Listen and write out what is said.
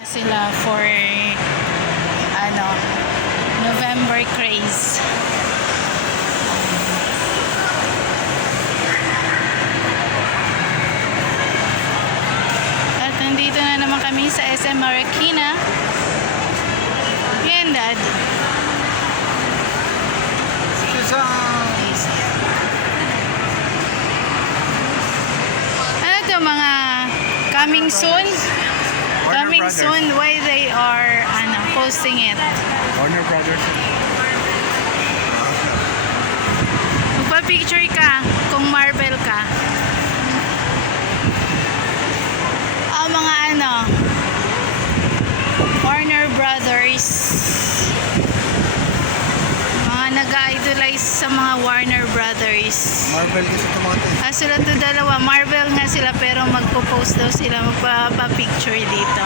Sila for November craze. At nandito na naman kami sa SM Marikina. Yan, Dad. Ano to, mga coming soon? Coming Brothers. soon, why they are posting it. Warner Brothers. Magpa-picture ka kung Marvel ka. Mga Warner Brothers. Mga nag-idolize sa mga Warner Brothers. Marvel kasi tumote. Sila to dalawa, Marvel nga sila pero magpo-post daw sila, magpa-picture dito.